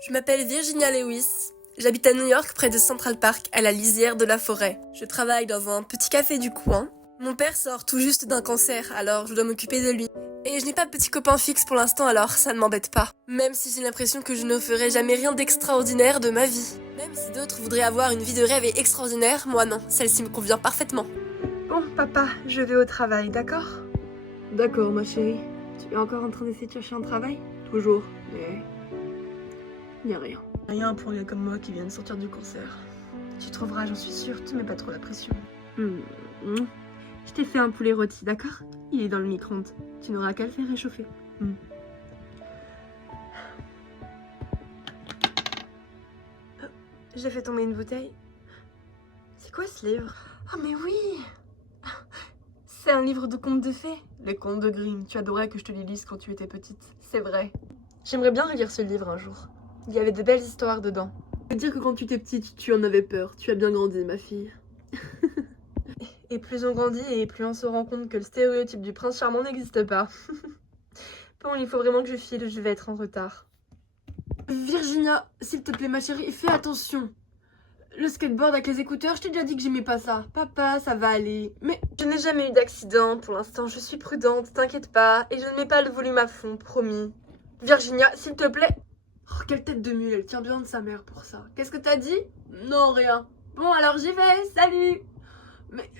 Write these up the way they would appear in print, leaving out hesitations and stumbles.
Je m'appelle Virginia Lewis, j'habite à New York près de Central Park, à la lisière de la forêt. Je travaille dans un petit café du coin. Mon père sort tout juste d'un cancer, alors je dois m'occuper de lui. Et je n'ai pas de petit copain fixe pour l'instant, alors ça ne m'embête pas. Même si j'ai l'impression que je ne ferai jamais rien d'extraordinaire de ma vie. Même si d'autres voudraient avoir une vie de rêve et extraordinaire, moi non, celle-ci me convient parfaitement. Bon, papa, je vais au travail, d'accord? D'accord, ma chérie. Tu es encore en train d'essayer de chercher un travail? Toujours, mais... il n'y a rien. Rien pour un gars comme moi qui vient de sortir du cancer. Tu trouveras, j'en suis sûre, tu mets pas trop la pression. Je t'ai fait un poulet rôti, d'accord? Il est dans le micro-ondes. Tu n'auras qu'à le faire réchauffer. J'ai fait tomber une bouteille. C'est quoi ce livre? Ah mais oui! C'est un livre de contes de fées. Les contes de Grimm. Tu adorais que je te les lise quand tu étais petite. C'est vrai. J'aimerais bien relire ce livre un jour. Il y avait de belles histoires dedans. Je veux dire que quand tu étais petite, tu en avais peur. Tu as bien grandi, ma fille. Et plus on grandit et plus on se rend compte que le stéréotype du prince charmant n'existe pas. Bon, il faut vraiment que je file, je vais être en retard. Virginia, s'il te plaît, ma chérie, fais attention. Le skateboard avec les écouteurs, je t'ai déjà dit que j'aimais pas ça. Papa, ça va aller. Mais je n'ai jamais eu d'accident pour l'instant, je suis prudente, t'inquiète pas. Et je ne mets pas le volume à fond, promis. Virginia, s'il te plaît. Oh, quelle tête de mule, elle tient bien de sa mère pour ça. Qu'est-ce que t'as dit? Non, rien. Bon, alors j'y vais, salut. Mais...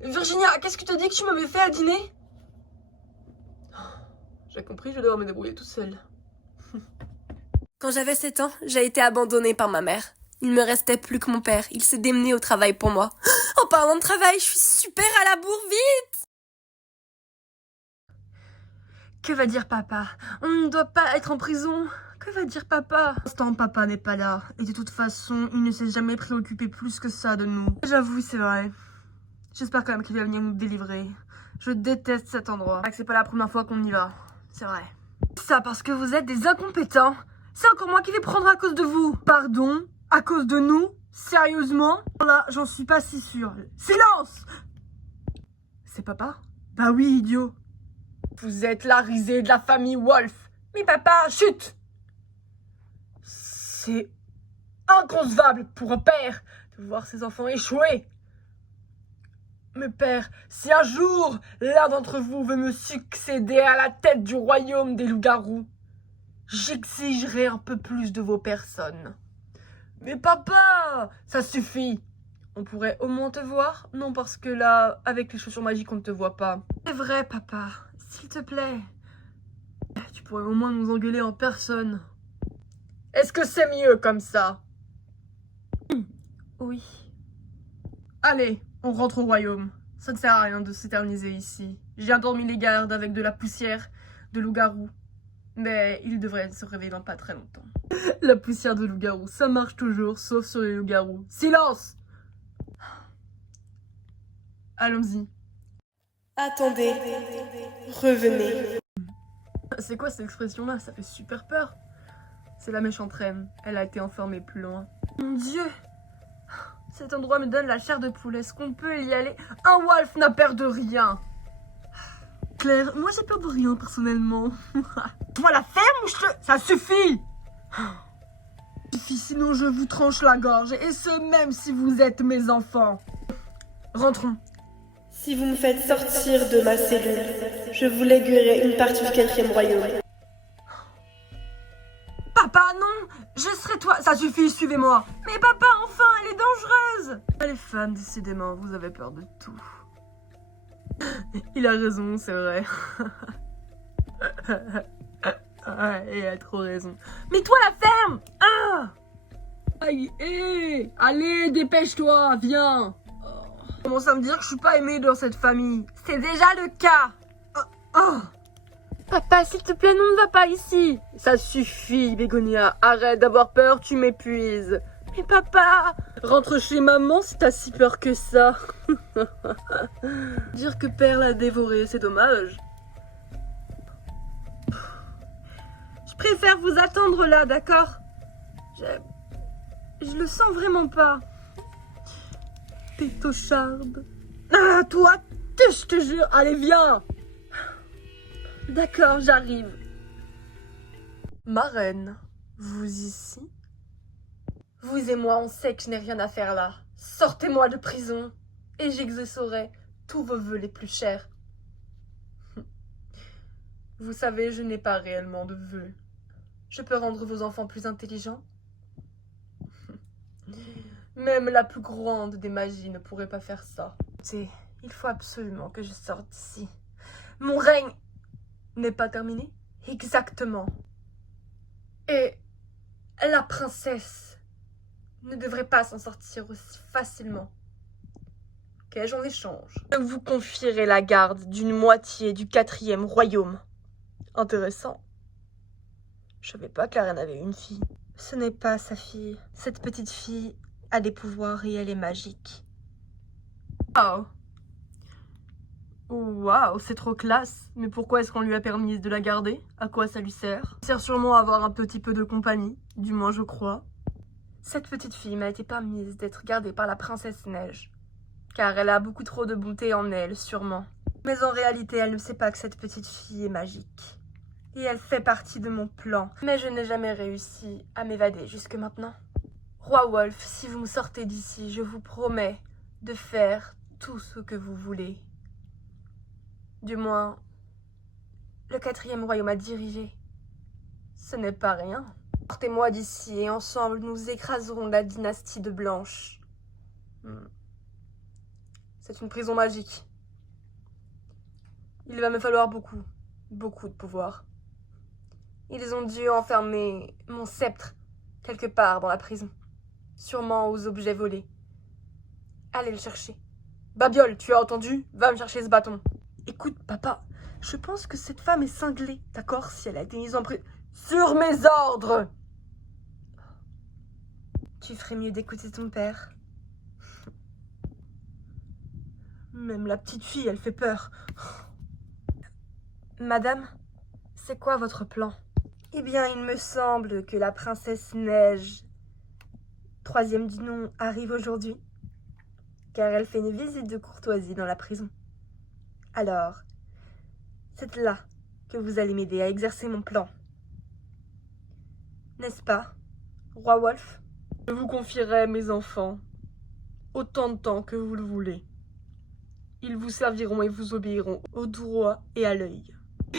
Virginia, qu'est-ce que tu dis que tu m'avais fait à dîner? J'ai compris, je vais devoir me débrouiller toute seule. Quand j'avais 7 ans, j'ai été abandonnée par ma mère. Il me restait plus que mon père, il s'est démené au travail pour moi. En parlant de travail, je suis super à la bourre, vite! Que va dire papa? On ne doit pas être en prison. Que va dire papa? Pour l'instant, papa n'est pas là. Et de toute façon, il ne s'est jamais préoccupé plus que ça de nous. J'avoue, c'est vrai. J'espère quand même qu'il va venir nous délivrer. Je déteste cet endroit. C'est pas la première fois qu'on y va. C'est vrai. Ça parce que vous êtes des incompétents. C'est encore moi qui vais prendre à cause de vous. Pardon? À cause de nous? Sérieusement? Là, j'en suis pas si sûre. Silence! C'est papa? Bah oui, idiot. Vous êtes la risée de la famille Wolf. Mais papa, chut! C'est inconcevable pour un père de voir ses enfants échouer. Mais père, si un jour l'un d'entre vous veut me succéder à la tête du royaume des loups-garous, j'exigerai un peu plus de vos personnes. Mais papa, ça suffit. On pourrait au moins te voir? Non, parce que là, avec les chaussures magiques, on ne te voit pas. C'est vrai, papa. S'il te plaît. Tu pourrais au moins nous engueuler en personne. Est-ce que c'est mieux comme ça? Oui. Allez, on rentre au royaume. Ça ne sert à rien de s'éterniser ici. J'ai endormi les gardes avec de la poussière de loup-garou. Mais ils devraient se réveiller dans pas très longtemps. La poussière de loup-garou, ça marche toujours, sauf sur les loups-garous. Silence! Allons-y. Attendez, revenez. C'est quoi cette expression-là? Ça fait super peur. C'est la méchante reine. Elle a été enfermée plus loin. Mon Dieu! Cet endroit me donne la chair de poule. Est-ce qu'on peut y aller? Un Wolf n'a peur de rien. Claire, moi j'ai peur de rien personnellement. Toi la ferme ou je te... Ça suffit. Sinon je vous tranche la gorge, et ce même si vous êtes mes enfants. Rentrons. Si vous me faites sortir de ma cellule, je vous léguerai une partie du 4e royaume. Papa, non. Je serai toi. Ça suffit, suivez-moi. Mais papa, enfin, elle est dangereuse. Les femmes, décidément, vous avez peur de tout. Il a raison, c'est vrai. Ouais, il a trop raison. Mais toi, la ferme. Ah. Aïe, hé. Allez, dépêche-toi, viens. Commence à me dire que je suis pas aimée dans cette famille. C'est déjà le cas. Papa, s'il te plaît, non, ne va pas ici. Ça suffit, Bégonia. Arrête d'avoir peur, tu m'épuises. Mais papa, rentre chez maman si t'as si peur que ça. Dire que père l'a dévoré, c'est dommage. Je préfère vous attendre là, d'accord? Je le sens vraiment pas. Pétocharde. Ah, toi, je te jure. Allez, viens. D'accord, j'arrive. Ma reine, vous ici? Vous et moi, on sait que je n'ai rien à faire là. Sortez-moi de prison et j'exaucerai tous vos vœux les plus chers. Vous savez, je n'ai pas réellement de vœux. Je peux rendre vos enfants plus intelligents. Même la plus grande des magies ne pourrait pas faire ça. Il faut absolument que je sorte d'ici. Mon règne n'est pas terminé? Exactement. Et la princesse ne devrait pas s'en sortir aussi facilement. Qu'ai-je en échange? Je vous confierai la garde d'une moitié du 4e royaume. Intéressant. Je savais pas que la reine avait une fille. Ce n'est pas sa fille. Cette petite fille a des pouvoirs et elle est magique. Oh. Waouh, c'est trop classe. Mais pourquoi est-ce qu'on lui a permis de la garder? À quoi ça lui sert? Ça sert sûrement à avoir un petit peu de compagnie, du moins je crois. Cette petite fille m'a été permise d'être gardée par la princesse Neige, car elle a beaucoup trop de bonté en elle, sûrement. Mais en réalité, elle ne sait pas que cette petite fille est magique. Et elle fait partie de mon plan. Mais je n'ai jamais réussi à m'évader jusque maintenant. Roi Wolf, si vous me sortez d'ici, je vous promets de faire tout ce que vous voulez. Du moins, le 4e royaume à diriger. Ce n'est pas rien. Sortez-moi d'ici et ensemble nous écraserons la dynastie de Blanche. C'est une prison magique. Il va me falloir beaucoup de pouvoir. Ils ont dû enfermer mon sceptre quelque part dans la prison. Sûrement aux objets volés. Allez le chercher. Babiole, tu as entendu? Va me chercher ce bâton. Écoute, papa, je pense que cette femme est cinglée, d'accord? Si elle a été mise en prison... Sur mes ordres! Tu ferais mieux d'écouter ton père. Même la petite fille, elle fait peur. Madame, c'est quoi votre plan? Eh bien, il me semble que la princesse Neige, 3e du nom, arrive aujourd'hui, car elle fait une visite de courtoisie dans la prison. Alors, c'est là que vous allez m'aider à exercer mon plan. N'est-ce pas, Roi Wolf? Je vous confierai mes enfants, autant de temps que vous le voulez. Ils vous serviront et vous obéiront au droit et à l'œil.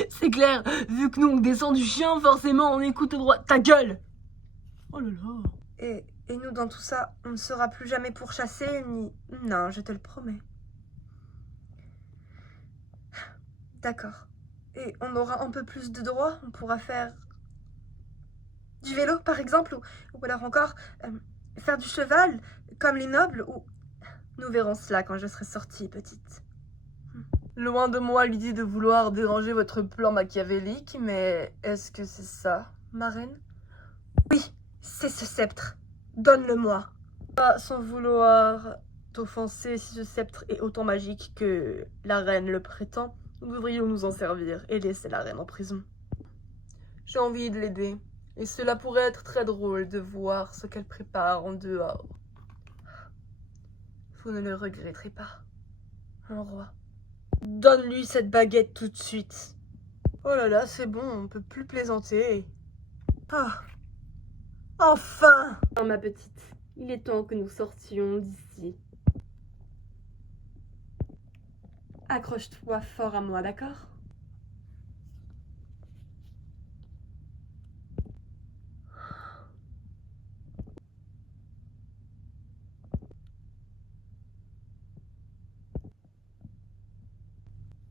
C'est clair, vu que nous on descend du chien, forcément on écoute au droit. Ta gueule! Oh là là. Et nous dans tout ça, on ne sera plus jamais pourchassés ni... Non, je te le promets. D'accord. Et on aura un peu plus de droits, on pourra faire du vélo par exemple, ou alors encore faire du cheval, comme les nobles, ou... Nous verrons cela quand je serai sortie, petite. Loin de moi l'idée de vouloir déranger votre plan machiavélique, mais est-ce que c'est ça, ma reine? Oui, c'est ce sceptre. Donne-le-moi. Pas sans vouloir t'offenser, si ce sceptre est autant magique que la reine le prétend, nous devrions nous en servir et laisser la reine en prison. J'ai envie de l'aider, et cela pourrait être très drôle de voir ce qu'elle prépare en dehors. Vous ne le regretterez pas, mon roi. Donne-lui cette baguette tout de suite. Oh là là, c'est bon, on peut plus plaisanter. Ah, enfin! Non, ma petite, il est temps que nous sortions d'ici. Accroche-toi fort à moi, d'accord?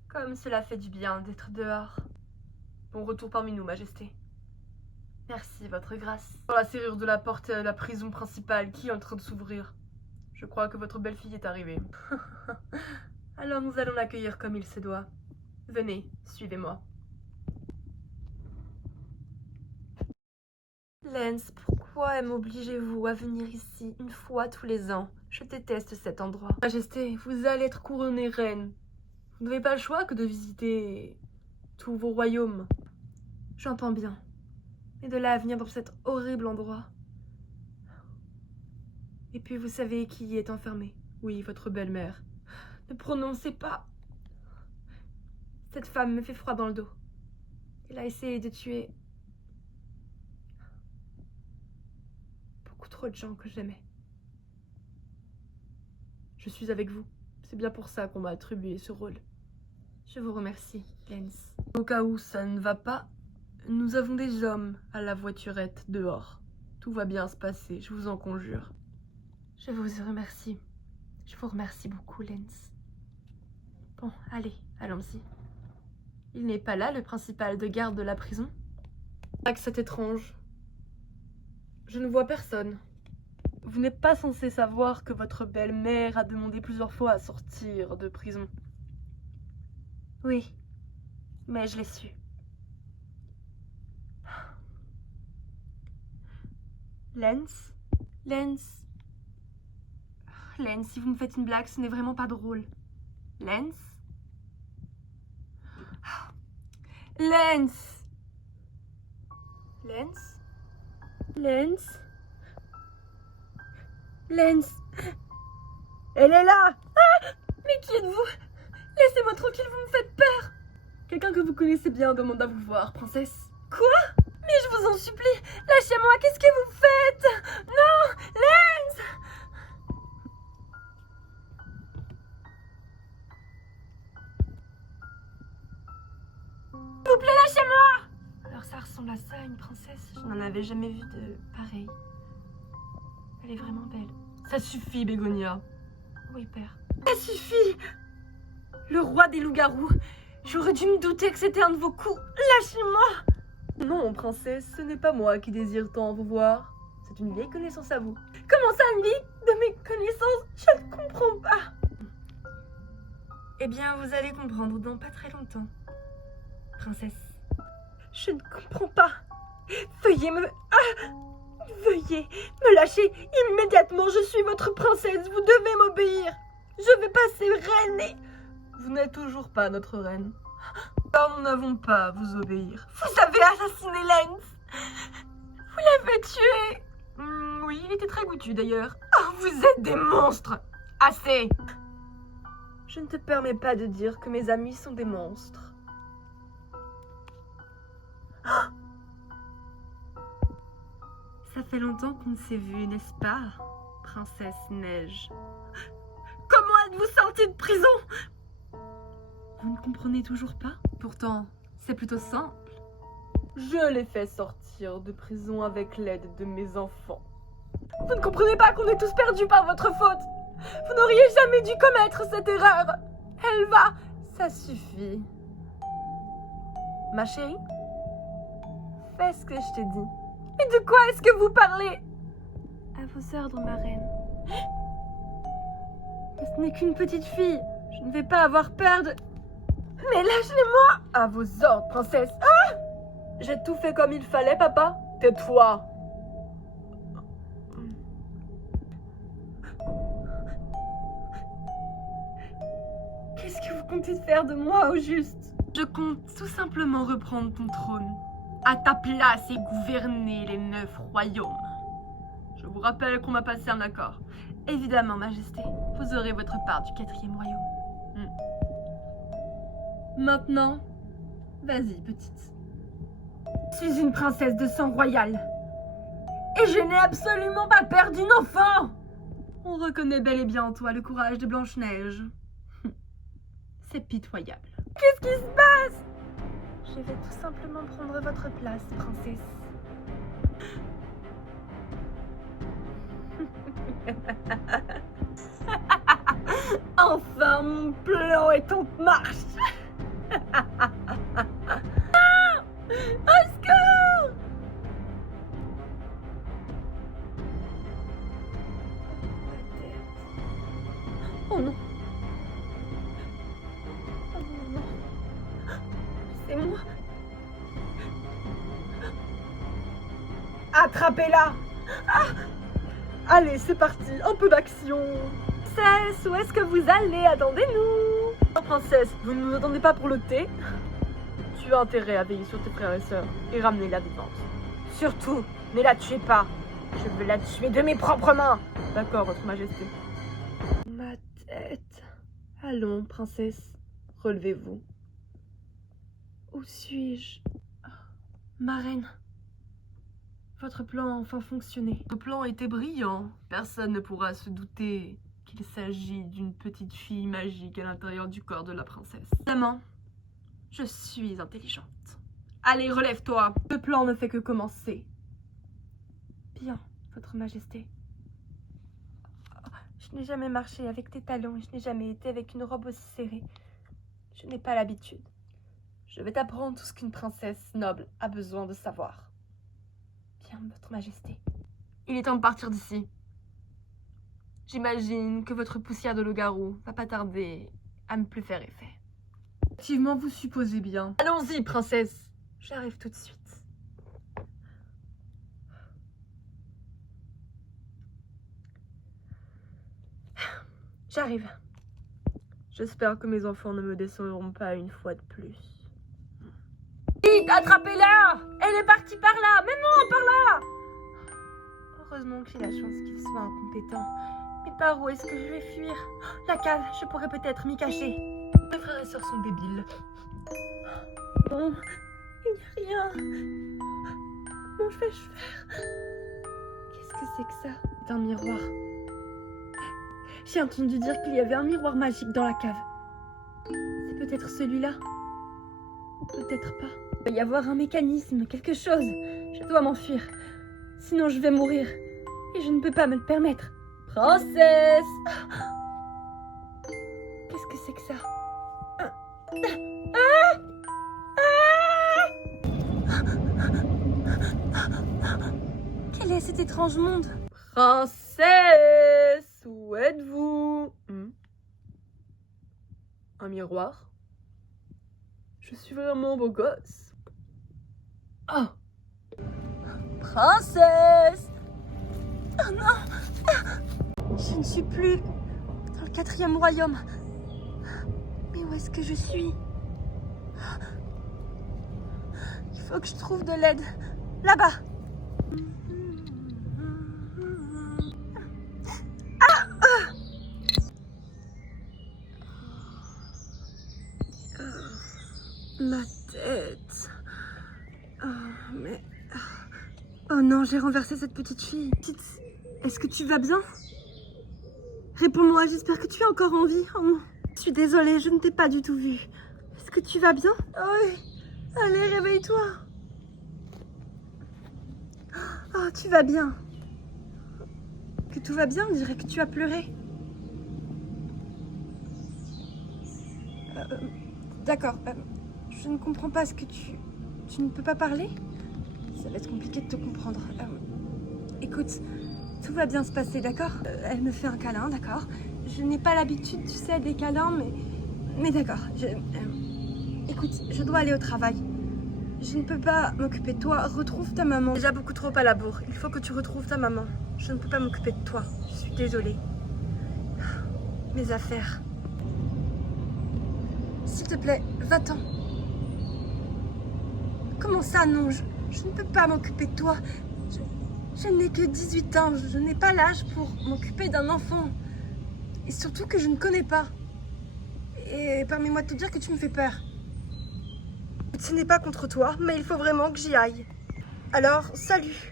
Comme cela fait du bien d'être dehors. Bon retour parmi nous, Majesté. Merci, votre grâce. Dans la serrure de la porte de la prison principale qui est en train de s'ouvrir. Je crois que votre belle-fille est arrivée. Alors nous allons l'accueillir comme il se doit. Venez, suivez-moi. Lance, pourquoi m'obligez-vous à venir ici une fois tous les ans? Je déteste cet endroit. Majesté, vous allez être couronnée reine. Vous n'avez pas le choix que de visiter tous vos royaumes. J'entends bien. Mais de là à venir dans cet horrible endroit. Et puis vous savez qui y est enfermé. Oui, votre belle-mère. Ne prononcez pas. Cette femme me fait froid dans le dos. Elle a essayé de tuer beaucoup trop de gens que j'aimais. Je suis avec vous. C'est bien pour ça qu'on m'a attribué ce rôle. Je vous remercie, Lance. Au cas où ça ne va pas, nous avons des hommes à la voiturette dehors. Tout va bien se passer, je vous en conjure. Je vous remercie. Je vous remercie beaucoup, Lance. Bon, allez, allons-y. Il n'est pas là, le principal de garde de la prison? Ah, que c'est étrange. Je ne vois personne. Vous n'êtes pas censé savoir que votre belle-mère a demandé plusieurs fois à sortir de prison. Oui, mais je l'ai su. Lance? Lance? Lance, si vous me faites une blague, ce n'est vraiment pas drôle. Lance? Lance? Lance? Lance? Lance? Elle est là! Ah! Mais qui êtes-vous? Laissez-moi tranquille, vous me faites peur! Quelqu'un que vous connaissez bien demande à vous voir, princesse. Quoi? Mais je vous en supplie, lâchez-moi, qu'est-ce que vous faites? Non! Lance! S'il vous plaît, lâchez-moi! Alors ça ressemble à ça, une princesse? Je n'en avais jamais vu de pareil. Elle est vraiment belle. Ça suffit, Bégonia. Oui, père. Ça suffit! Le roi des loups-garous. J'aurais dû me douter que c'était un de vos coups. Lâchez-moi! Non, princesse, ce n'est pas moi qui désire tant vous voir. C'est une vieille connaissance à vous. Comment ça, une vieille de mes connaissances? Je ne comprends pas. Eh bien, vous allez comprendre dans pas très longtemps. Princesse. Je ne comprends pas. Veuillez me... Ah! Veuillez me lâcher immédiatement. Je suis votre princesse. Vous devez m'obéir. Je vais passer reine et... Vous n'êtes toujours pas notre reine. Alors nous n'avons pas à vous obéir. Vous avez assassiné Lance. Vous l'avez tué. Oui, il était très goûtu d'ailleurs. Oh, vous êtes des monstres. Assez. Je ne te permets pas de dire que mes amis sont des monstres. Ça fait longtemps qu'on ne s'est vu, n'est-ce pas, princesse Neige? Comment êtes-vous sortie de prison? Vous ne comprenez toujours pas? Pourtant, c'est plutôt simple. Je l'ai fait sortir de prison avec l'aide de mes enfants. Vous ne comprenez pas qu'on est tous perdus par votre faute? Vous n'auriez jamais dû commettre cette erreur. Elle va... Ça suffit. Ma chérie, fais ce que je t'ai dit. Mais de quoi est-ce que vous parlez? À vos ordres, ma reine. Mais ce n'est qu'une petite fille. Je ne vais pas avoir peur de... Mais lâchez-moi! À vos ordres, princesse. Ah! J'ai tout fait comme il fallait, papa. Tais-toi. Qu'est-ce que vous comptez faire de moi, au juste? Je compte tout simplement reprendre ton trône. À ta place et gouverner les 9 royaumes. Je vous rappelle qu'on m'a passé un accord. Évidemment, Majesté, vous aurez votre part du 4e royaume. Maintenant, Vas-y, petite. Je suis une princesse de sang royal. Et je n'ai absolument pas peur d'une enfant. On reconnaît bel et bien en toi le courage de Blanche-Neige. C'est pitoyable. Qu'est-ce qui se passe? Je vais tout simplement prendre votre place, princesse. Enfin, mon plan est en marche. Au secours! Oh non. Oh non. C'est moi. Attrapez-la! Ah! Allez, c'est parti, un peu d'action. Princesse, où est-ce que vous allez? Attendez-nous. Oh, princesse, vous ne nous attendez pas pour le thé? Tu as intérêt à veiller sur tes frères et sœurs et ramener la vivante. Surtout, ne la tuez pas. Je veux la tuer de mes propres mains. D'accord, votre majesté. Ma tête. Allons, princesse, relevez-vous. Où suis-je? Ma reine. Votre plan a enfin fonctionné. Le plan était brillant. Personne ne pourra se douter qu'il s'agit d'une petite fille magique à l'intérieur du corps de la princesse. Évidemment, je suis intelligente. Allez, relève-toi. Le plan ne fait que commencer. Bien, votre majesté. Je n'ai jamais marché avec des talons, je n'ai jamais été avec une robe aussi serrée. Je n'ai pas l'habitude. Je vais t'apprendre tout ce qu'une princesse noble a besoin de savoir. Bien, votre majesté. Il est temps de partir d'ici. J'imagine que votre poussière de loup-garou va pas tarder à me plus faire effet. Effectivement, vous supposez bien. Allons-y, princesse. J'arrive tout de suite. J'arrive. J'espère que mes enfants ne me décevront pas une fois de plus. Vite, attrapez-la! Elle est partie par là! Mais non, par là! Heureusement que j'ai la chance qu'il soit incompétent. Mais par où est-ce que je vais fuir? La cave, je pourrais peut-être m'y cacher. Mes frères et sœurs sont débiles. Bon, il n'y a rien. Comment vais-je faire? Qu'est-ce que c'est que ça? C'est un miroir. J'ai entendu dire qu'il y avait un miroir magique dans la cave. C'est peut-être celui-là. Ou peut-être pas. Il doit y avoir un mécanisme, quelque chose. Je dois m'enfuir. Sinon je vais mourir. Et je ne peux pas me le permettre. Princesse! Qu'est-ce que c'est que ça? Quel est cet étrange monde? Princesse! Où êtes-vous? Un miroir? Je suis vraiment beau gosse. Oh! Princesse! Oh non! Je ne suis plus dans le 4e royaume. Mais où est-ce que je suis? Il faut que je trouve de l'aide. Là-bas! Ma tête. Oh, mais... Oh non, j'ai renversé cette petite fille. Est-ce que tu vas bien? Réponds-moi, j'espère que tu es encore en vie. Oh non. Je suis désolée, je ne t'ai pas du tout vue. Est-ce que tu vas bien? Oui. Allez, réveille-toi. Oh, tu vas bien. Que tout va bien, on dirait que tu as pleuré. D'accord. Je ne comprends pas ce que tu... Tu ne peux pas parler? Ça va être compliqué de te comprendre. Écoute, tout va bien se passer, d'accord? Elle me fait un câlin, d'accord? Je n'ai pas l'habitude, tu sais, des câlins, mais d'accord. Écoute, je dois aller au travail. Je ne peux pas m'occuper de toi. Retrouve ta maman. Déjà beaucoup trop à la bourre. Il faut que tu retrouves ta maman. Je ne peux pas m'occuper de toi. Je suis désolée. Mes affaires. S'il te plaît, va-t'en. Comment ça, non? Je ne peux pas m'occuper de toi. Je n'ai que 18 ans. Je n'ai pas l'âge pour m'occuper d'un enfant. Et surtout que je ne connais pas. Et permets-moi de te dire que tu me fais peur. Ce n'est pas contre toi, mais il faut vraiment que j'y aille. Alors, salut.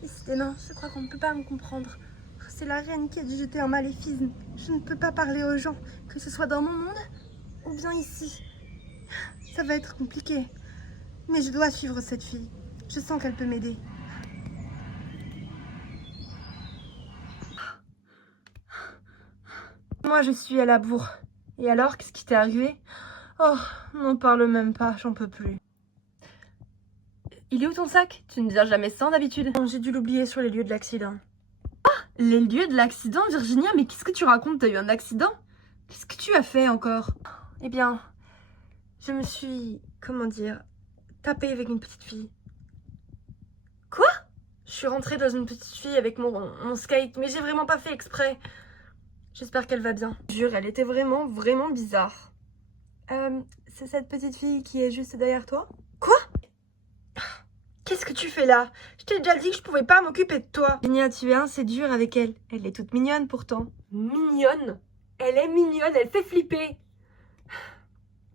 Décidément, je crois qu'on ne peut pas me comprendre. C'est la reine qui a dû jeter un maléfice. Je ne peux pas parler aux gens, que ce soit dans mon monde ou bien ici. Ça va être compliqué. Mais je dois suivre cette fille. Je sens qu'elle peut m'aider. Moi, je suis à la bourre. Et alors, qu'est-ce qui t'est arrivé? Oh, n'en parle même pas, j'en peux plus. Il est où ton sac? Tu ne viens jamais sans d'habitude. J'ai dû l'oublier sur les lieux de l'accident. Ah, les lieux de l'accident, Virginia? Mais qu'est-ce que tu racontes? T'as eu un accident? Qu'est-ce que tu as fait encore? Eh bien, je me suis, comment dire, tapée avec une petite fille. Quoi? Je suis rentrée dans une petite fille avec mon skate, mais j'ai vraiment pas fait exprès. J'espère qu'elle va bien. Je jure, elle était vraiment, vraiment bizarre. C'est cette petite fille qui est juste derrière toi? Quoi? Qu'est-ce que tu fais là? Je t'ai déjà dit que je pouvais pas m'occuper de toi. Virginia, tu es c'est dur avec elle. Elle est toute mignonne pourtant. Mignonne? Elle est mignonne, elle fait flipper.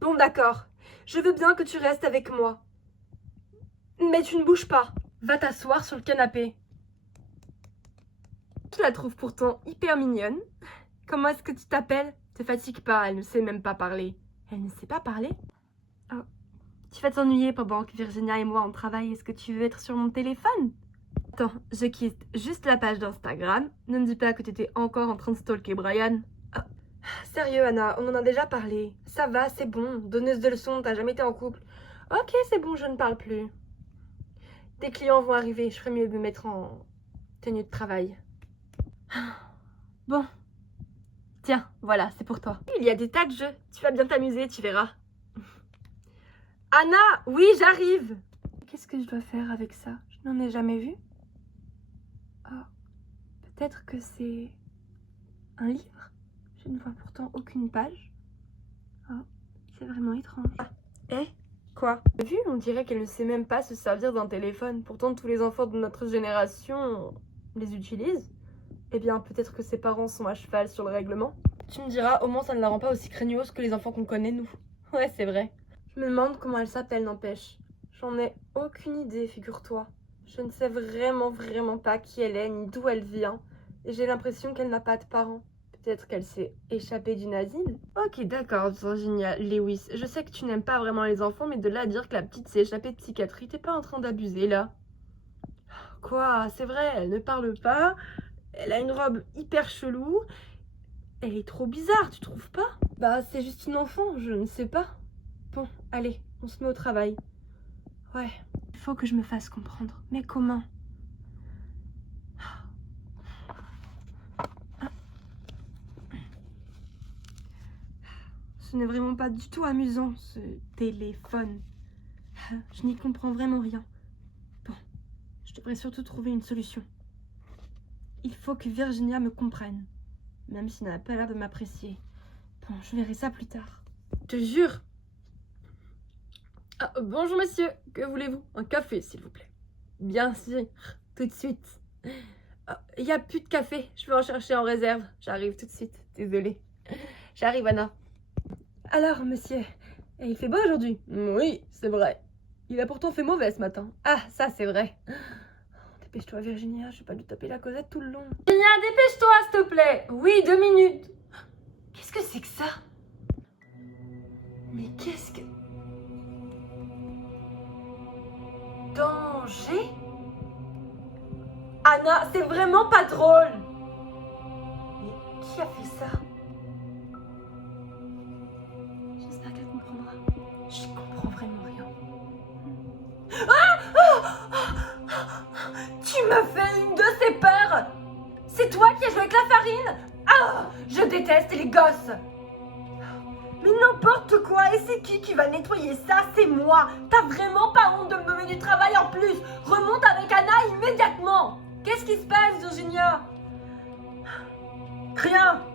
Bon d'accord, je veux bien que tu restes avec moi. Mais tu ne bouges pas. Va t'asseoir sur le canapé. Je la trouve pourtant hyper mignonne. Comment est-ce que tu t'appelles? Te fatigue pas, elle ne sait même pas parler. Elle ne sait pas parler? Oh. Tu vas t'ennuyer pendant que Virginia et moi on travaille. Est-ce que tu veux être sur mon téléphone? Attends, je quitte juste la page d'Instagram. Ne me dis pas que tu étais encore en train de stalker Brian. Oh. Sérieux Anna, on en a déjà parlé. Ça va, c'est bon. Donneuse de leçons, t'as jamais été en couple. Ok, c'est bon, je ne parle plus. Tes clients vont arriver, je ferais mieux de me mettre en tenue de travail. Bon. Tiens, voilà, c'est pour toi. Il y a des tas de jeux. Tu vas bien t'amuser, tu verras. Anna, oui, j'arrive. Qu'est-ce que je dois faire avec ça? Je n'en ai jamais vu. Oh, peut-être que c'est un livre. Je ne vois pourtant aucune page. Oh, c'est vraiment étrange. Eh? Quoi? T'as vu, on dirait qu'elle ne sait même pas se servir d'un téléphone. Pourtant, tous les enfants de notre génération les utilisent. Eh bien, peut-être que ses parents sont à cheval sur le règlement. Tu me diras, au moins ça ne la rend pas aussi craignos que les enfants qu'on connaît, nous. Ouais, c'est vrai. Je me demande comment elle s'appelle, n'empêche. J'en ai aucune idée, figure-toi. Je ne sais vraiment pas qui elle est, ni d'où elle vient. Et j'ai l'impression qu'elle n'a pas de parents. Peut-être qu'elle s'est échappée d'une asile. Ok, d'accord, Virginia Lewis. Je sais que tu n'aimes pas vraiment les enfants, mais de là à dire que la petite s'est échappée de psychiatrie, t'es pas en train d'abuser, là? Quoi? C'est vrai, elle ne parle pas. Elle a une robe hyper chelou. Elle est trop bizarre, tu trouves pas? Bah, c'est juste une enfant, je ne sais pas. Bon, allez, on se met au travail. Ouais, il faut que je me fasse comprendre. Mais comment? Ce n'est vraiment pas du tout amusant, ce téléphone. Je n'y comprends vraiment rien. Bon, je devrais surtout trouver une solution. Il faut que Virginia me comprenne, même si elle n'a pas l'air de m'apprécier. Bon, je verrai ça plus tard. Je te jure. Ah, bonjour monsieur, que voulez-vous? Un café, s'il vous plaît. Bien sûr, tout de suite. Il n'y a plus de café, je vais en chercher en réserve. J'arrive tout de suite, désolée. J'arrive, Anna. Alors, monsieur, il fait beau aujourd'hui? Oui, c'est vrai. Il a pourtant fait mauvais ce matin. Ah, ça, c'est vrai. Dépêche-toi, Virginia, je vais pas lui taper la causette tout le long. Virginia, dépêche-toi, s'il te plaît. Oui, 2 minutes. Qu'est-ce que c'est que ça? Mais qu'est-ce que... Danger? Anna, c'est vraiment pas drôle. Mais qui a fait ça? J'espère qu'elle comprendra. Je comprends vraiment rien. Tu me fais une de ces peurs. C'est toi qui as joué avec la farine? Ah, je déteste les gosses. Mais n'importe quoi, et c'est qui va nettoyer ça? C'est moi. T'as vraiment pas honte de me donner du travail en plus? Remonte avec Anna immédiatement. Qu'est-ce qui se passe, Virginia? Rien.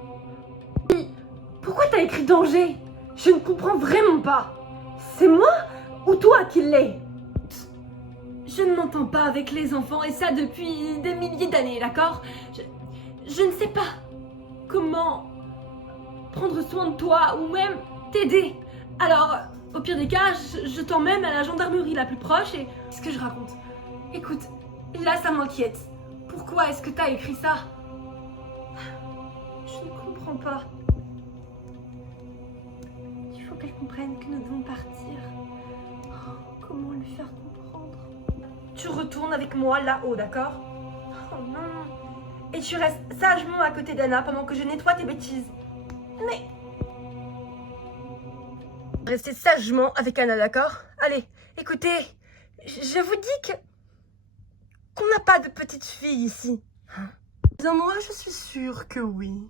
Pourquoi t'as écrit danger? Je ne comprends vraiment pas. C'est moi ou toi qui l'es? Je ne m'entends pas avec les enfants et ça depuis des milliers d'années, d'accord? Je ne sais pas comment prendre soin de toi ou même t'aider. Alors, au pire des cas, je t'emmène à la gendarmerie la plus proche et... Qu'est-ce que je raconte? Écoute, là ça m'inquiète. Pourquoi est-ce que t'as écrit ça? Je ne comprends pas. Il faut qu'elle comprenne que nous devons partir. Oh, comment lui faire comprendre? Tu retournes avec moi là-haut, d'accord? Oh non. Et tu restes sagement à côté d'Anna pendant que je nettoie tes bêtises. Mais... Restez sagement avec Anna, d'accord? Allez, écoutez, je vous dis qu'on n'a pas de petite fille ici. Bien, moi, je suis sûre que oui.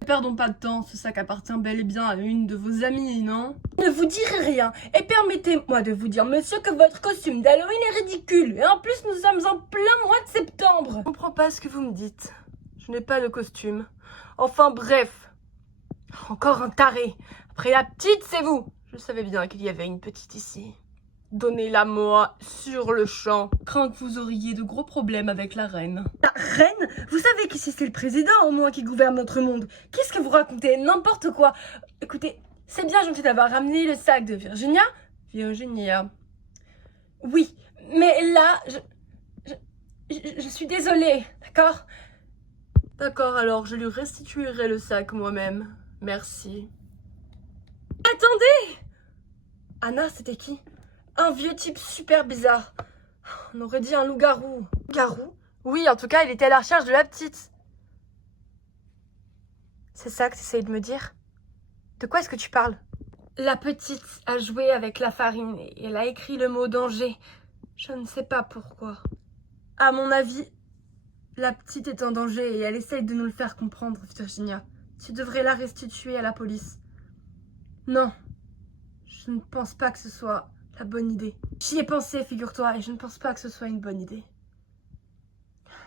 Ne perdons pas de temps, ce sac appartient bel et bien à une de vos amies, non? Ne vous dirai rien, et permettez-moi de vous dire, monsieur, que votre costume d'Halloween est ridicule. Et en plus, nous sommes en plein mois de septembre. Je comprends pas ce que vous me dites. Je n'ai pas de costume. Enfin, bref. Encore un taré. Après la petite, c'est vous. Je savais bien qu'il y avait une petite ici. Donnez-la moi sur le champ. Crains que vous auriez de gros problèmes avec la reine. La reine? Vous savez qu'ici c'est le président au moins qui gouverne notre monde. Qu'est-ce que vous racontez? N'importe quoi. Écoutez, c'est bien gentil d'avoir ramené le sac de Virginia. Virginia. Oui, mais là, je suis désolée, d'accord? D'accord, alors je lui restituerai le sac moi-même. Merci. Attendez! Anna, c'était qui? Un vieux type super bizarre. On aurait dit un loup-garou. Garou? Oui, en tout cas, il était à la recherche de la petite. C'est ça que tu essayes de me dire? De quoi est-ce que tu parles? La petite a joué avec la farine et elle a écrit le mot danger. Je ne sais pas pourquoi. À mon avis, la petite est en danger et elle essaye de nous le faire comprendre, Virginia. Tu devrais la restituer à la police. Non, je ne pense pas que ce soit la bonne idée. J'y ai pensé, figure-toi, et je ne pense pas que ce soit une bonne idée.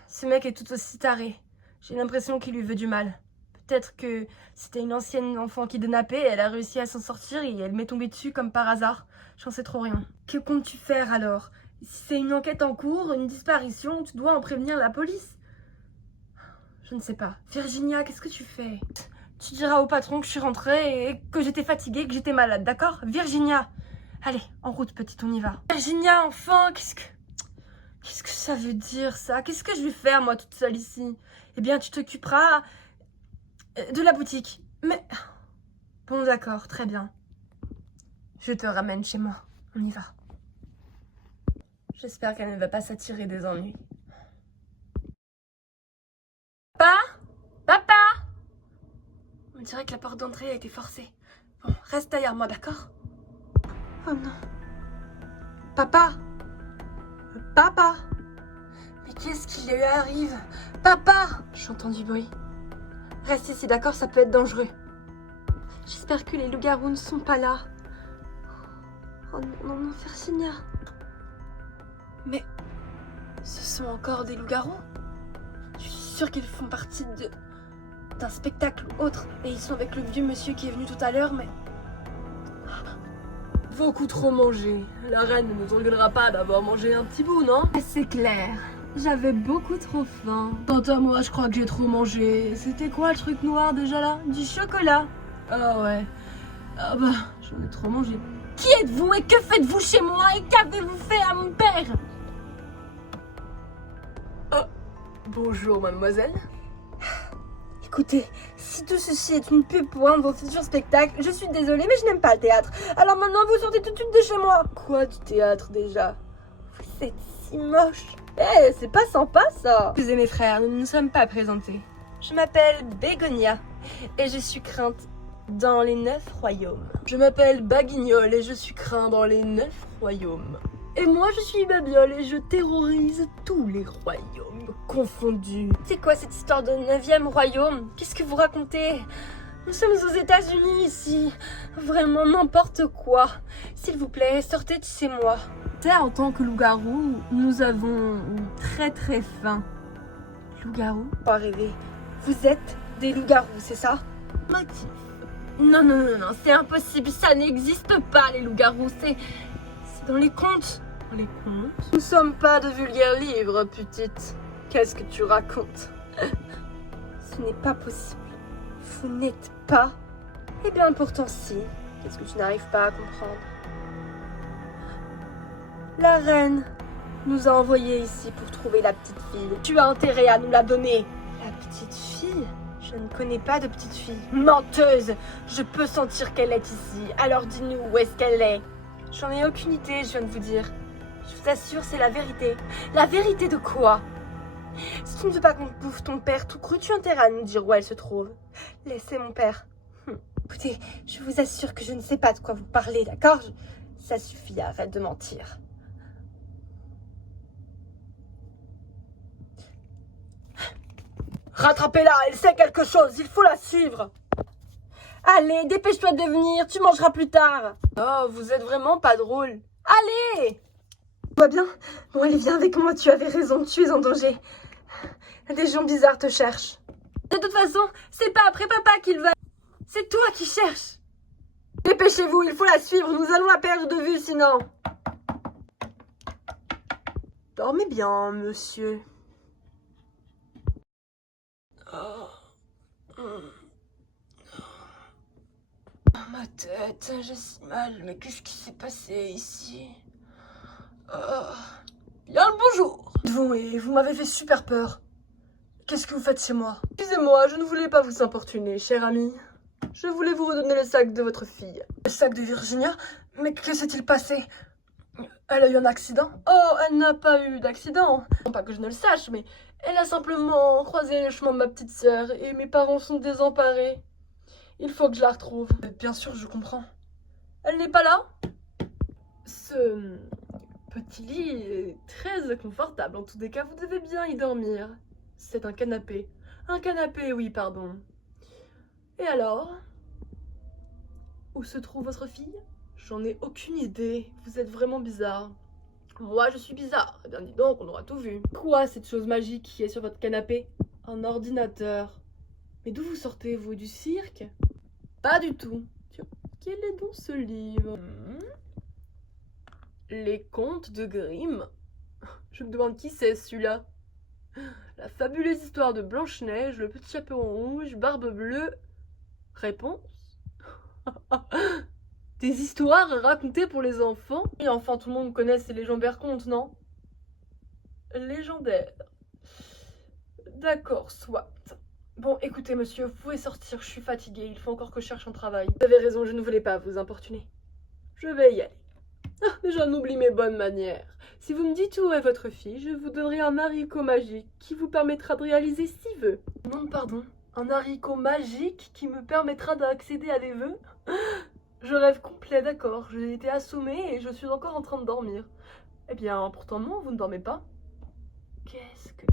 Ce mec est tout aussi taré. J'ai l'impression qu'il lui veut du mal. Peut-être que c'était une ancienne enfant qui dénappait, elle a réussi à s'en sortir et elle m'est tombée dessus comme par hasard. J'en sais trop rien. Que comptes-tu faire alors? Si c'est une enquête en cours, une disparition, tu dois en prévenir la police. Je ne sais pas. Virginia, qu'est-ce que tu fais? Tu diras au patron que je suis rentrée et que j'étais fatiguée, que j'étais malade, d'accord? Virginia! Allez, en route, petite, on y va. Virginia, enfin, qu'est-ce que ça veut dire, ça? Qu'est-ce que je vais faire, moi, toute seule ici? Eh bien, tu t'occuperas de la boutique. Mais... Bon, d'accord, très bien. Je te ramène chez moi. On y va. J'espère qu'elle ne va pas s'attirer des ennuis. Papa? Papa? On dirait que la porte d'entrée a été forcée. Bon, reste derrière moi, d'accord? Oh non. Papa? Papa? Mais qu'est-ce qui lui arrive? Papa! J'entends du bruit. Reste ici, d'accord? Ça peut être dangereux. J'espère que les loups-garous ne sont pas là. Oh non, non, Virginia. Mais ce sont encore des loups-garous? Je suis sûre qu'ils font partie d'un spectacle ou autre. Et ils sont avec le vieux monsieur qui est venu tout à l'heure, mais... Beaucoup trop mangé. La reine ne nous engueulera pas d'avoir mangé un petit bout, non? C'est clair. J'avais beaucoup trop faim. Quant à moi, je crois que j'ai trop mangé. C'était quoi le truc noir déjà là? Du chocolat. Ah ouais. Ah bah, j'en ai trop mangé. Qui êtes-vous et que faites-vous chez moi et qu'avez-vous fait à mon père? Oh, bonjour mademoiselle. Écoutez, si tout ceci est une pub pour un de vos futurs spectacles, je suis désolée mais je n'aime pas le théâtre. Alors maintenant vous sortez tout de suite de chez moi. Quoi du théâtre déjà? Vous êtes si moche. Eh, c'est pas sympa ça. Excusez mes frères, nous ne nous sommes pas présentés. Je m'appelle Bégonia et je suis crainte dans les 9 royaumes. Je m'appelle Baguignol et je suis craint dans les 9 royaumes. Et moi je suis Babiole et je terrorise tous les royaumes confondus. C'est quoi cette histoire de 9e royaume? Qu'est-ce que vous racontez? Nous sommes aux États-Unis ici. Vraiment n'importe quoi. S'il vous plaît, sortez de chez moi. En tant que loup-garou, nous avons très très faim. Loup-garou? Pas rêver. Vous êtes des loups-garous, c'est ça? Motif. Non, non, non, non, c'est impossible. Ça n'existe pas, les loups-garous. C'est dans les contes. Les contes? Nous sommes pas de vulgaires livres, petite. Qu'est-ce que tu racontes? Ce n'est pas possible. Vous n'êtes pas? Eh bien, pourtant si. Qu'est-ce que tu n'arrives pas à comprendre? La reine nous a envoyés ici pour trouver la petite fille. Tu as intérêt à nous la donner. La petite fille? Je ne connais pas de petite fille. Menteuse! Je peux sentir qu'elle est ici. Alors dis-nous où est-ce qu'elle est? J'en ai aucune idée, je viens de vous dire. Je vous assure, c'est la vérité. La vérité de quoi? Si tu ne veux pas qu'on bouffe ton père tout cru, tu as intérêt à nous dire où elle se trouve. Laissez mon père. Écoutez, je vous assure que je ne sais pas de quoi vous parlez, d'accord? Ça suffit, arrête de mentir. Rattrapez-la, elle sait quelque chose, il faut la suivre. Allez, dépêche-toi de venir, tu mangeras plus tard. Oh, vous êtes vraiment pas drôle. Allez! Tout va bien? Bon, allez, viens avec moi, tu avais raison, tu es en danger. Des gens bizarres te cherchent. De toute façon, c'est pas après papa qu'il va. C'est toi qui cherches. Dépêchez-vous, il faut la suivre, nous allons la perdre de vue sinon. Dormez bien, monsieur. Ma tête, j'ai si mal, mais qu'est-ce qui s'est passé ici? Bien le bonjour. Vous, et vous m'avez fait super peur. Qu'est-ce que vous faites chez moi? Excusez-moi, je ne voulais pas vous importuner, cher ami. Je voulais vous redonner le sac de votre fille. Le sac de Virginia? Mais que s'est-il passé? Elle a eu un accident? Oh, elle n'a pas eu d'accident. Non pas que je ne le sache, mais elle a simplement croisé le chemin de ma petite sœur et mes parents sont désemparés. Il faut que je la retrouve. Bien sûr, je comprends. Elle n'est pas là? Ce petit lit est très confortable. En tous les cas, vous devez bien y dormir. C'est un canapé. Un canapé, oui, pardon. Et alors? Où se trouve votre fille? J'en ai aucune idée. Vous êtes vraiment bizarre. Moi, je suis bizarre. Eh bien, dis donc, on aura tout vu. Quoi, cette chose magique qui est sur votre canapé? Un ordinateur. Mais d'où vous sortez, vous? Du cirque? Pas du tout. Tiens, quel est donc ce livre? Les contes de Grimm. Je me demande qui c'est celui-là. La fabuleuse histoire de Blanche-Neige, le petit chaperon rouge, barbe bleue. Réponse? Des histoires racontées pour les enfants? Et enfin, tout le monde connaît ces légendaires contes, non? Légendaires. D'accord, soit. Bon, écoutez, monsieur, vous pouvez sortir, je suis fatiguée, il faut encore que je cherche un travail. Vous avez raison, je ne voulais pas vous importuner. Je vais y aller. Ah, mais j'en oublie mes bonnes manières. Si vous me dites où est votre fille, je vous donnerai un haricot magique qui vous permettra de réaliser 6 vœux. Non, pardon, un haricot magique qui me permettra d'accéder à des vœux? Je rêve complet, d'accord, j'ai été assommée et je suis encore en train de dormir. Eh bien, pourtant non, vous ne dormez pas. Qu'est-ce que...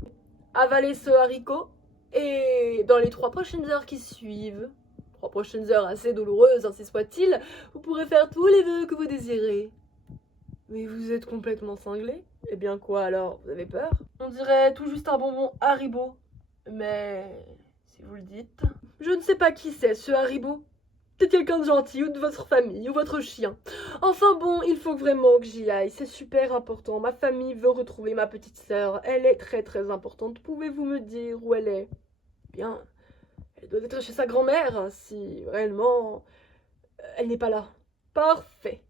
Avalez ce haricot et dans les 3 prochaines heures qui suivent, 3 prochaines heures assez douloureuses, ainsi soit-il, vous pourrez faire tous les vœux que vous désirez. Mais vous êtes complètement cinglé? Eh bien quoi alors, vous avez peur? On dirait tout juste un bonbon Haribo. Mais si vous le dites... Je ne sais pas qui c'est ce Haribo. C'est quelqu'un de gentil ou de votre famille ou votre chien. Enfin bon, il faut vraiment que j'y aille, c'est super important. Ma famille veut retrouver ma petite sœur, elle est très très importante. Pouvez-vous me dire où elle est? Bien, elle doit être chez sa grand-mère, si réellement elle n'est pas là. Parfait.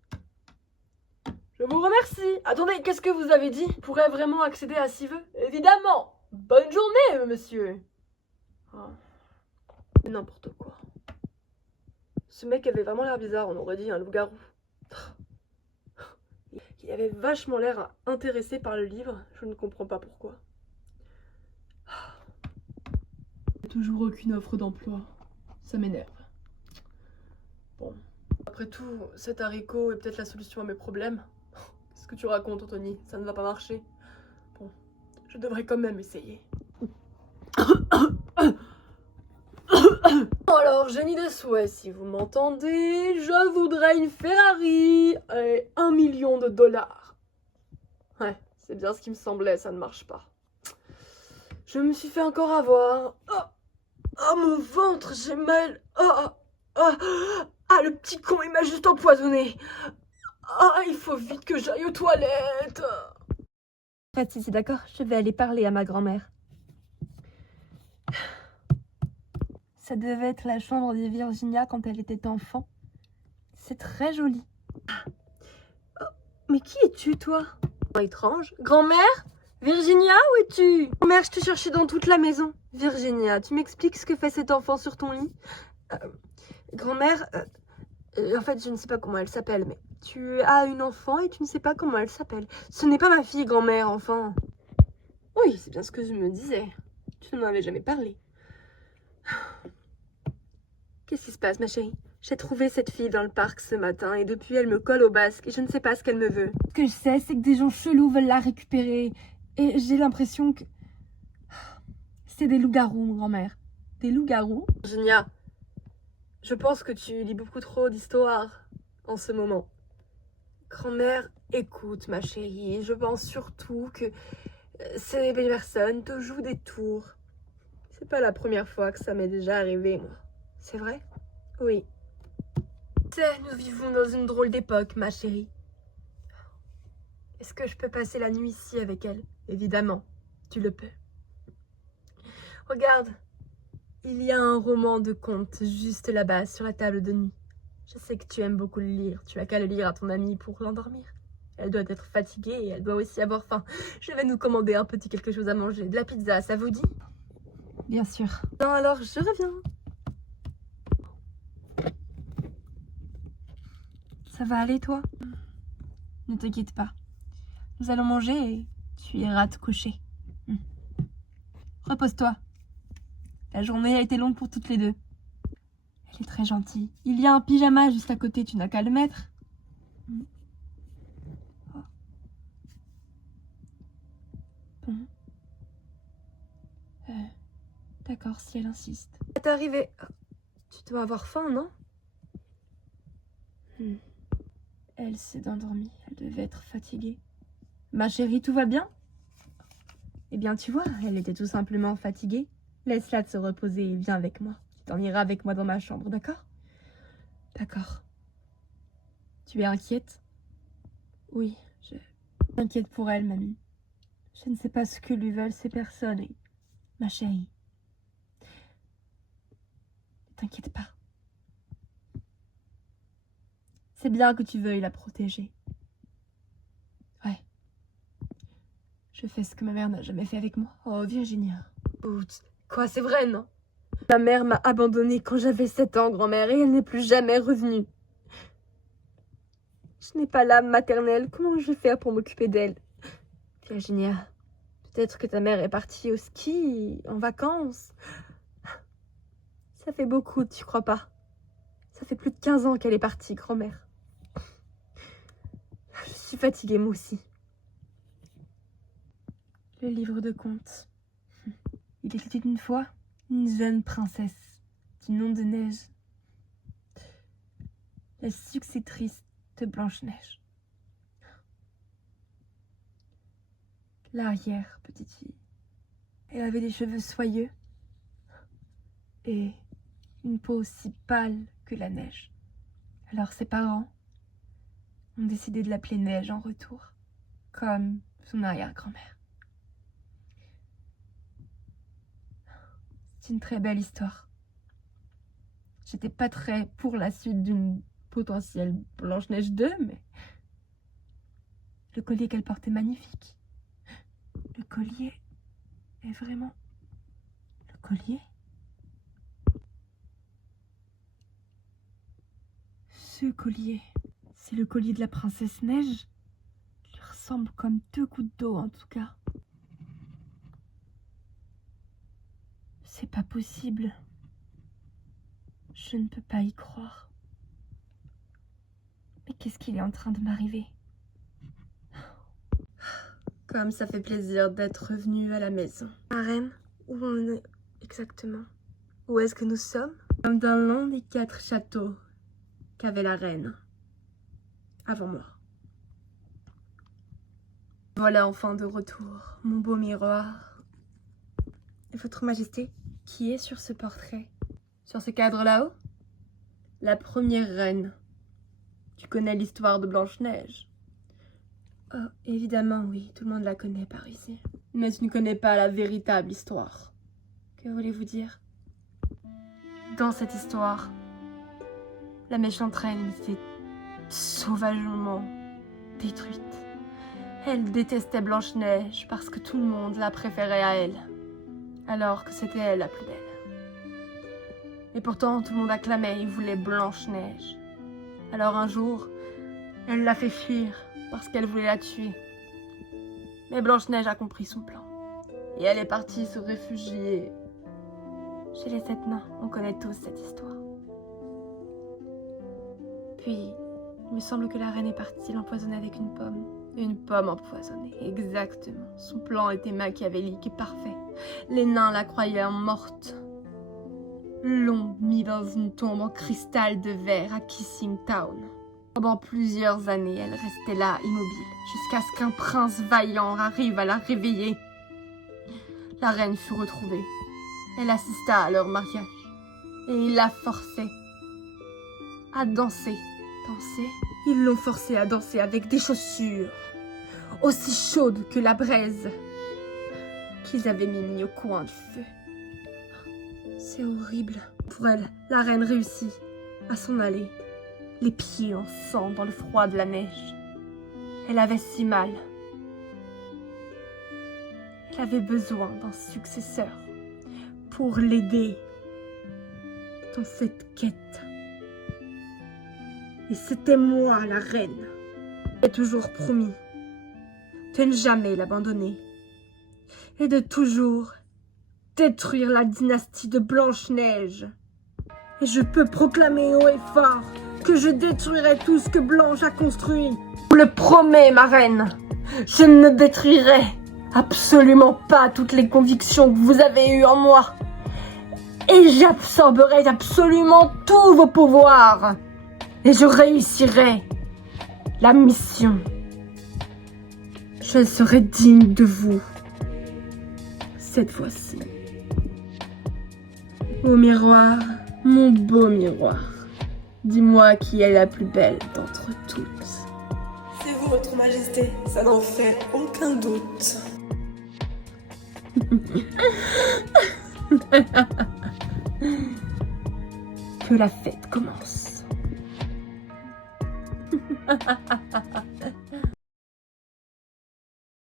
Je vous remercie. Attendez, qu'est-ce que vous avez dit? Je pourrais vraiment accéder à 6 vœux? Évidemment. Bonne journée, monsieur. Oh. N'importe quoi. Ce mec avait vraiment l'air bizarre, on aurait dit un loup-garou. Il avait vachement l'air intéressé par le livre, je ne comprends pas pourquoi. Toujours aucune offre d'emploi, ça m'énerve. Bon, après tout, cet haricot est peut-être la solution à mes problèmes. Qu'est-ce que tu racontes, Anthony? Ça ne va pas marcher. Bon, je devrais quand même essayer. Alors, génie des souhaits, si vous m'entendez, je voudrais une Ferrari et 1 million de dollars. Ouais, c'est bien ce qui me semblait, ça ne marche pas. Je me suis fait encore avoir. Oh, mon ventre, j'ai mal. Ah, le petit con, il m'a juste empoisonné. Ah, il faut vite que j'aille aux toilettes. Pas de soucis, d'accord, je vais aller parler à ma grand-mère. Ça devait être la chambre de Virginia quand elle était enfant. C'est très joli. Oh, mais qui es-tu, toi? Étrange. Grand-mère? Virginia, où es-tu? Grand-mère, je te cherchais dans toute la maison. Virginia, tu m'expliques ce que fait cet enfant sur ton lit? Grand-mère, en fait, je ne sais pas comment elle s'appelle, mais tu as une enfant et tu ne sais pas comment elle s'appelle. Ce n'est pas ma fille, grand-mère, enfin. Oui, c'est bien ce que je me disais. Tu ne m'en avais jamais parlé. Qu'est-ce qui se passe, ma chérie? J'ai trouvé cette fille dans le parc ce matin et depuis elle me colle au basque et je ne sais pas ce qu'elle me veut. Ce que je sais, c'est que des gens chelous veulent la récupérer et j'ai l'impression que... C'est des loups-garous, grand-mère. Des loups-garous? Virginia, je pense que tu lis beaucoup trop d'histoires en ce moment. Grand-mère, écoute, ma chérie, je pense surtout que ces personnes te jouent des tours. C'est pas la première fois que ça m'est déjà arrivé, moi. C'est vrai? Oui. Nous vivons dans une drôle d'époque, ma chérie. Est-ce que je peux passer la nuit ici avec elle? Évidemment, tu le peux. Regarde, il y a un roman de contes juste là-bas, sur la table de nuit. Je sais que tu aimes beaucoup le lire. Tu as qu'à le lire à ton amie pour l'endormir. Elle doit être fatiguée et elle doit aussi avoir faim. Je vais nous commander un petit quelque chose à manger. De la pizza, ça vous dit? Bien sûr. Non, alors je reviens. Ça va aller, toi? Ne t'inquiète pas. Nous allons manger et tu iras te coucher. Repose-toi. La journée a été longue pour toutes les deux. Elle est très gentille. Il y a un pyjama juste à côté, tu n'as qu'à le mettre. Oh. Bon. D'accord, si elle insiste. T'es arrivée. Tu dois avoir faim, non? Elle s'est endormie. Elle devait être fatiguée. Ma chérie, tout va bien? Eh bien, tu vois, elle était tout simplement fatiguée. Laisse-la se reposer et viens avec moi. Tu t'en iras avec moi dans ma chambre, d'accord? D'accord. Tu es inquiète? Oui, je m'inquiète pour elle, mamie. Je ne sais pas ce que lui veulent ces personnes et... Ma chérie, ne t'inquiète pas. C'est bien que tu veuilles la protéger. Ouais. Je fais ce que ma mère n'a jamais fait avec moi. Oh, Virginia. Quoi, c'est vrai, non? Ma mère m'a abandonnée quand j'avais 7 ans, grand-mère, et elle n'est plus jamais revenue. Je n'ai pas l'âme maternelle. Comment je vais faire pour m'occuper d'elle? Virginia, peut-être que ta mère est partie au ski, en vacances. Ça fait beaucoup, tu crois pas? Ça fait plus de 15 ans qu'elle est partie, grand-mère. Je suis fatiguée, moi aussi. Le livre de contes. Il était une fois une jeune princesse du nom de Neige, la successrice de Blanche-Neige. L'arrière petite fille. Elle avait des cheveux soyeux et une peau aussi pâle que la neige. Alors ses parents ont décidé de l'appeler Neige en retour, comme son arrière-grand-mère. C'est une très belle histoire. J'étais pas très pour la suite d'une potentielle Blanche-Neige 2, mais le collier qu'elle portait magnifique. Le collier est vraiment... Le collier? Ce collier, c'est le collier de la princesse Neige. Il lui ressemble comme 2 gouttes d'eau en tout cas. C'est pas possible. Je ne peux pas y croire. Mais qu'est-ce qui est en train de m'arriver? Comme ça fait plaisir d'être revenu à la maison. La reine, où on est exactement? Où est-ce que nous sommes? Comme dans l'un des 4 châteaux qu'avait la reine avant moi. Voilà enfin de retour, mon beau miroir. Et votre majesté, qui est sur ce portrait? Sur ce cadre là-haut? La première reine. Tu connais l'histoire de Blanche-Neige? Oh, évidemment, oui, tout le monde la connaît par ici. Mais tu ne connais pas la véritable histoire. Que voulez-vous dire? Dans cette histoire, la méchante reine était sauvagement détruite. Elle détestait Blanche-Neige parce que tout le monde la préférait à elle, alors que c'était elle la plus belle. Et pourtant, tout le monde acclamait et voulait Blanche-Neige. Alors un jour, elle l'a fait fuir parce qu'elle voulait la tuer. Mais Blanche-Neige a compris son plan. Et elle est partie se réfugier chez les 7 nains. On connaît tous cette histoire. Puis, il me semble que la reine est partie l'empoisonner avec une pomme. Une pomme empoisonnée, exactement. Son plan était machiavélique et parfait. Les nains la croyaient morte. L'ont mis dans une tombe en cristal de verre à Kissing Town. Pendant plusieurs années, elle restait là, immobile, jusqu'à ce qu'un prince vaillant arrive à la réveiller. La reine fut retrouvée. Elle assista à leur mariage. Et il la forçait à danser. Danser? Ils l'ont forcée à danser avec des chaussures aussi chaudes que la braise qu'ils avaient mis au coin du feu. C'est horrible. Pour elle, la reine réussit à s'en aller, les pieds en sang dans le froid de la neige. Elle avait si mal. Elle avait besoin d'un successeur pour l'aider dans cette quête. Et c'était moi, la reine. J'ai toujours promis de ne jamais l'abandonner et de toujours détruire la dynastie de Blanche-Neige. Et je peux proclamer haut et fort que je détruirai tout ce que Blanche a construit. Je vous le promets, ma reine. Je ne détruirai absolument pas toutes les convictions que vous avez eues en moi. Et j'absorberai absolument tous vos pouvoirs. Et je réussirai la mission. Je serai digne de vous. Cette fois-ci. Ô miroir, mon beau miroir, dis-moi qui est la plus belle d'entre toutes. C'est vous, votre majesté, ça n'en fait aucun doute. Que la fête commence.